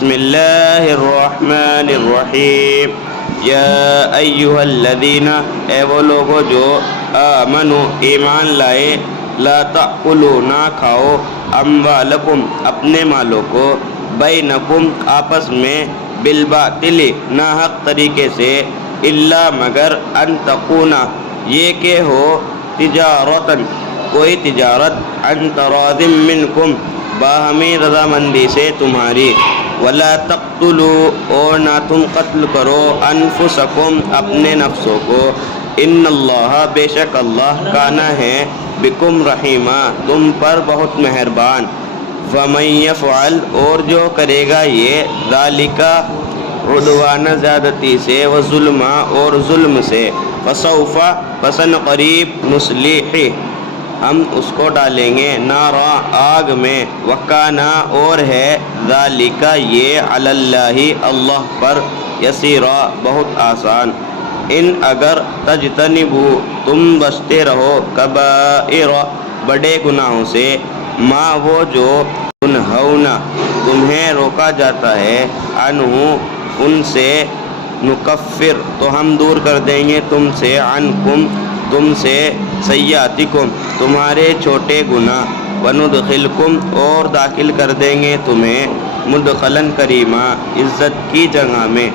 بسم اللہ الرحمن الرحیم یا ایھا الذین، اے وہ لوگو جو آمنو ایمان لائے، لا تأکلوا نہ کھاؤ، اموالکم اپنے مالوں کو، بینکم آپس میں، بالباطل ناحق طریقے سے، الا مگر ان تکون یہ کہ ہو، تجارتاً کوئی تجارت، عن تراض منکم باہمی رضامندی سے تمہاری، ولا تقتلوا اور نہ تم قتل کرو، انفسکم اپنے نفسوں کو، ان اللہ بے شک اللہ کانا ہے، بکم رحیما تم پر بہت مہربان، ومن یفعل اور جو کرے گا یہ، ذالک عدوان زیادتی سے، وظلما اور ظلم سے، فسوف پسن قریب، نصلیہ ہم اس کو ڈالیں گے، نارا آگ میں، وکانا اور ہے، ذالک یہ، علی اللہ اللہ پر، یسیرا بہت آسان، ان اگر تجتنبوا تم بچتے رہو، کبائر بڑے گناہوں سے، ما وہ جو، تنہون تمہیں روکا جاتا ہے، عنہ ان سے، نکفر تو ہم دور کر دیں گے تم سے، عنکم تم سے، سیئاتکم تمہارے چھوٹے گناہ، وندخلکم اور داخل کر دیں گے تمہیں، مدخلاً کریما عزت کی جگہ میں،